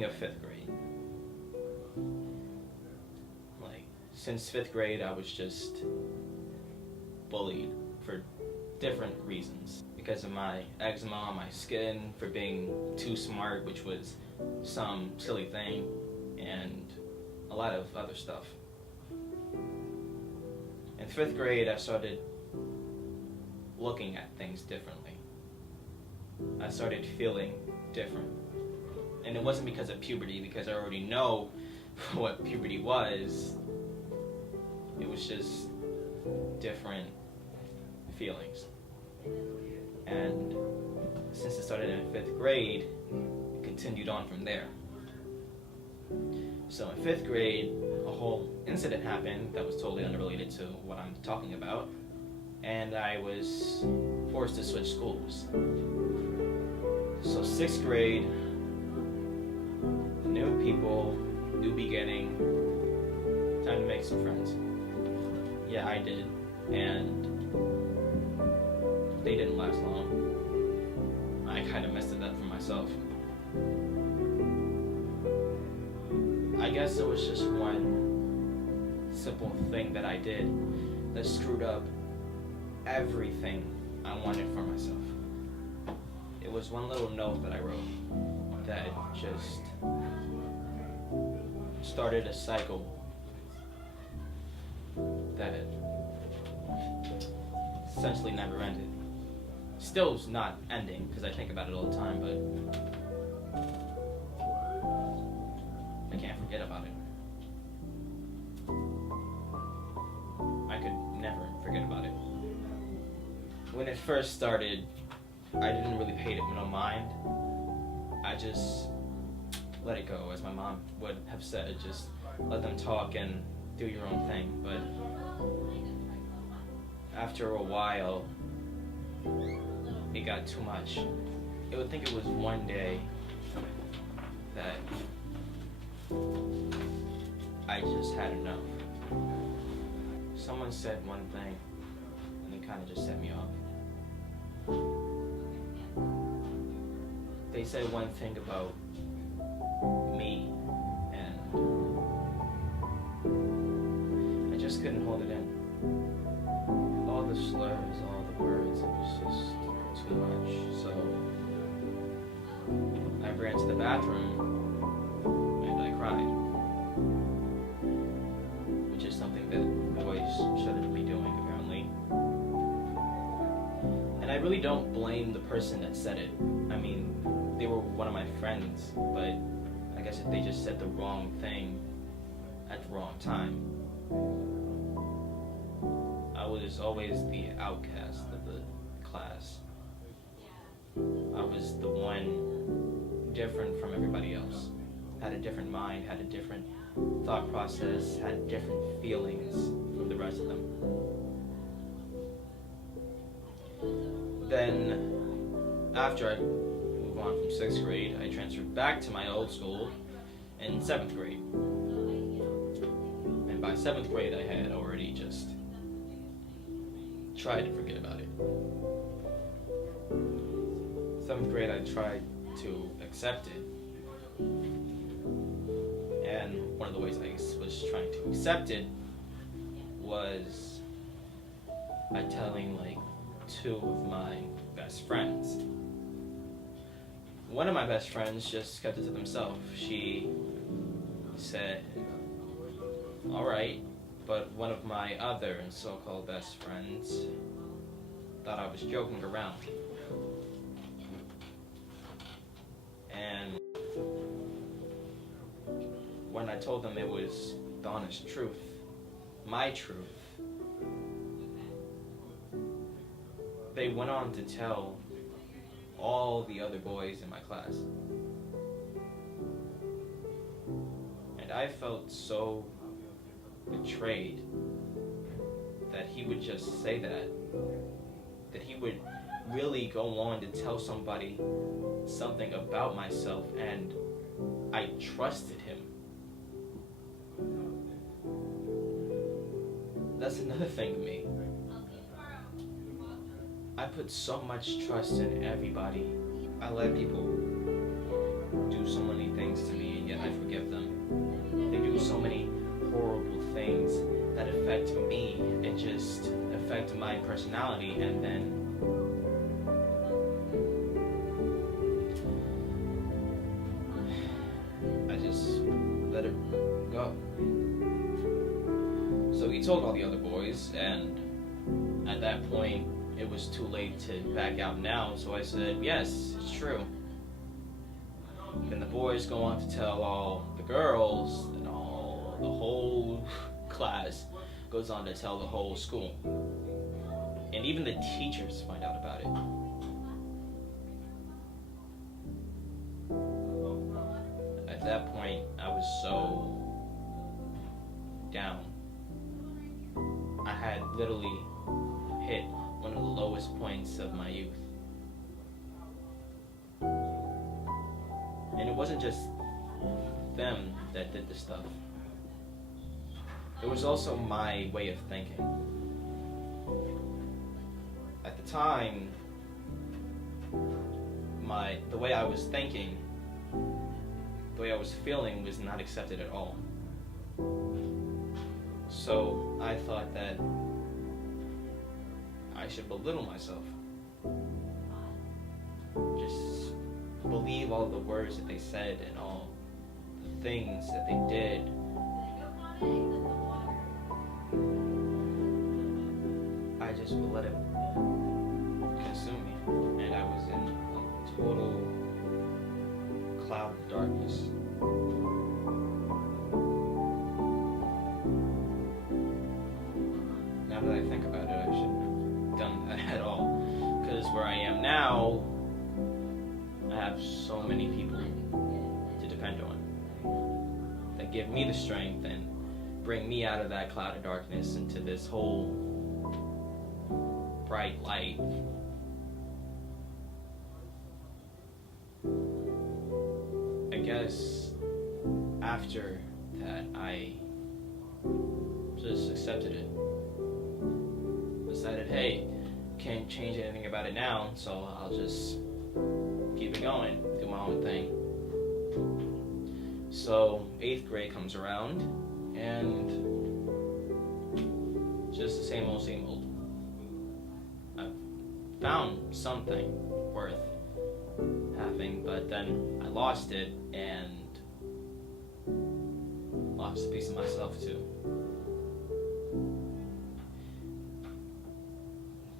beginning of 5th grade. Like, since 5th grade, I was just bullied for different reasons. Because of my eczema on my skin, for being too smart, which was some silly thing, and a lot of other stuff. In 5th grade, I started looking at things differently. I started feeling different. And it wasn't because of puberty, because I already know what puberty was. It was just different feelings. And since it started in 5th grade, it continued on from there. So in 5th grade, a whole incident happened that was totally unrelated to what I'm talking about, and I was forced to switch schools. So 6th grade, new people, new beginning, time to make some friends. Yeah, I did, and they didn't last long. I kind of messed it up for myself. I guess it was just one simple thing that I did that screwed up everything I wanted for myself. It was one little note that I wrote that just started a cycle that essentially never ended. Still's not ending because I think about it all the time, but I can't forget about it. I could never forget about it. When it first started, I didn't really pay it no mind. I just let it go, as my mom would have said. Just let them talk and do your own thing. But after a while, it got too much. I would think it was one day that I just had enough. Someone said one thing, and it kind of just set me off. They said one thing about me, and I just couldn't hold it in. All the slurs, all the words, it was just too much. So I ran to the bathroom and I cried, which is something that boys shouldn't be doing, apparently. And I really don't blame the person that said it. I mean, they were one of my friends, but I guess they just said the wrong thing at the wrong time. I was always the outcast of the class. I was the one different from everybody else. Had a different mind, had a different thought process, had different feelings from the rest of them. Then, after I moved on from 6th grade, I transferred back to my old school in 7th grade. And by 7th grade, I had already just tried to forget about it. 7th grade, I tried to accept it. And one of the ways I was trying to accept it was by telling like 2 of my best friends. One of my best friends just kept it to themselves. She said, alright, but one of my other so-called best friends thought I was joking around. And when I told them it was the honest truth, my truth, they went on to tell all the other boys in my class. And I felt so betrayed that he would just say that he would really go on to tell somebody something about myself, and I trusted him. That's another thing to me. I put so much trust in everybody. I let people do so many things to me, and yet I forgive them. They do so many horrible things that affect me and just affect my personality, and then I just let it go. So he told all the other boys, and at that point it was too late to back out now, so I said, yes, it's true. Then the boys go on to tell all the girls, and all the whole class goes on to tell the whole school. And even the teachers find out about it. At that point, I was so down. I had literally hit one of the lowest points of my youth. And it wasn't just them that did this stuff. It was also my way of thinking. At the time, the way I was thinking, the way I was feeling was not accepted at all. So I thought that I should belittle myself. Just believe all the words that they said and all the things that they did. I just would let it consume me, and I was in a total cloud of darkness. Now that I think about it, I shouldn't have done that at all, because where I am now, I have so many people to depend on that give me the strength and bring me out of that cloud of darkness into this whole bright light. I guess after that, I just accepted it. Decided, hey, can't change anything about it now, so I'll just keep it going, do my own thing. So 8th grade comes around, and just the same old, same old. I found something worth having, but then I lost it and lost a piece of myself too.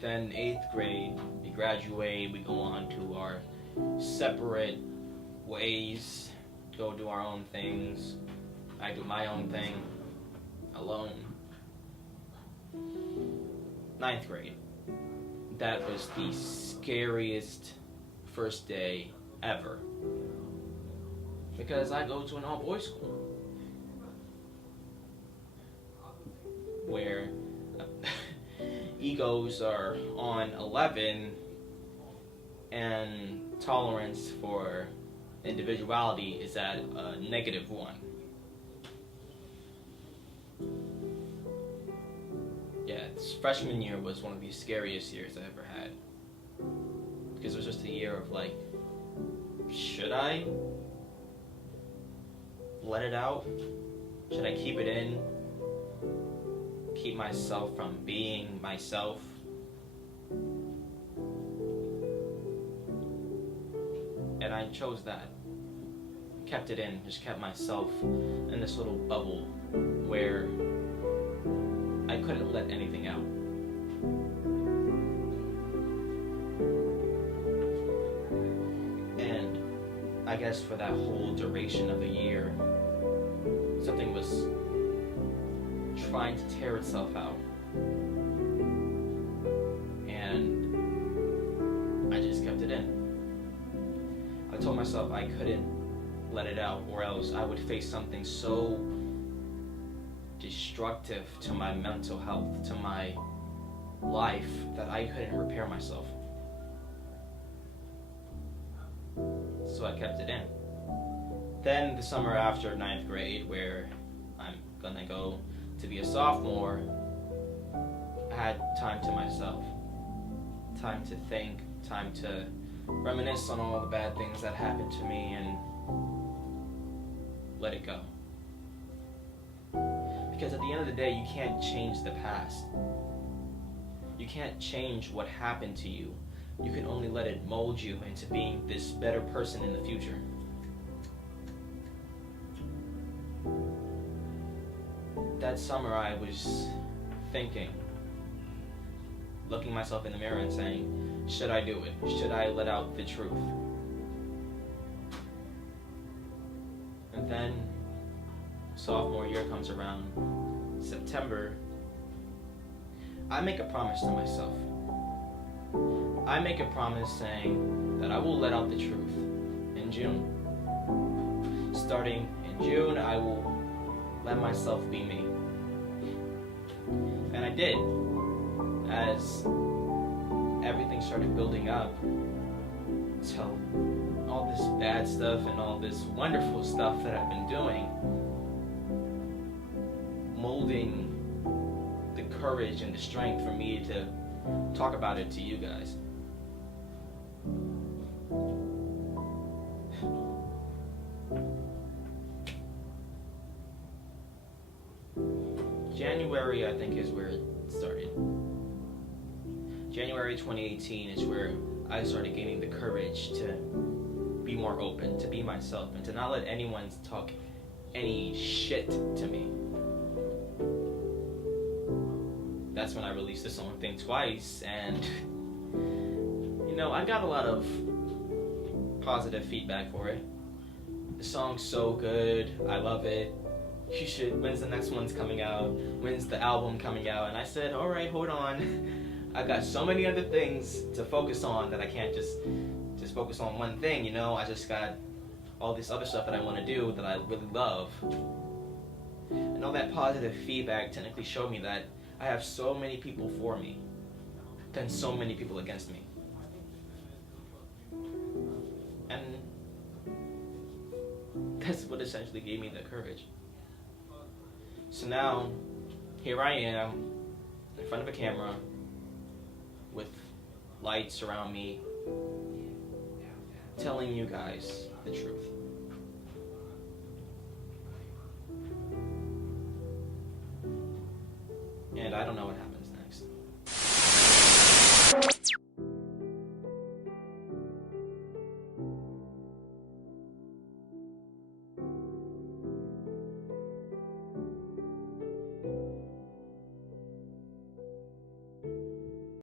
Then 8th grade, we graduate, we go on to our separate ways, go do our own things. I do my own thing alone. 9th grade. That was the scariest first day ever, because I go to an all-boys school where egos are on 11 and tolerance for individuality is at a -1. Yeah, freshman year was one of the scariest years I ever had, because it was just a year of like, should I let it out? Should I keep it in? Keep myself from being myself? And I chose that. Kept it in, just kept myself in this little bubble where I couldn't let anything out. And I guess for that whole duration of the year, something was trying to tear itself out. And I just kept it in. I told myself I couldn't let it out, or else I would face something so destructive to my mental health, to my life, that I couldn't repair myself. So I kept it in. Then the summer after 9th grade, where I'm gonna go to be a sophomore, I had time to myself. Time to think, time to reminisce on all the bad things that happened to me, and let it go. Because at the end of the day, you can't change the past. You can't change what happened to you. You can only let it mold you into being this better person in the future. That summer I was thinking, looking myself in the mirror and saying, should I do it? Should I let out the truth? And then sophomore year comes around, September, I make a promise to myself. I make a promise saying that I will let out the truth in June. Starting in June, I will let myself be me. And I did. As everything started building up till all this bad stuff and all this wonderful stuff that I've been doing, molding the courage and the strength for me to talk about it to you guys. January, I think, is where it started. January 2018 is where I started gaining the courage to be more open, to be myself, and to not let anyone talk any shit to me. That's when I released the song Think Twice, and I got a lot of positive feedback for it. The song's so good, I love it. You should, when's the next one's coming out? When's the album coming out? And I said, alright, hold on. I got so many other things to focus on that I can't just focus on one thing, I just got all this other stuff that I want to do that I really love. And all that positive feedback technically showed me that I have so many people for me than so many people against me. And that's what essentially gave me the courage. So now, here I am, in front of a camera, with lights around me, telling you guys the truth. And I don't know what happens next.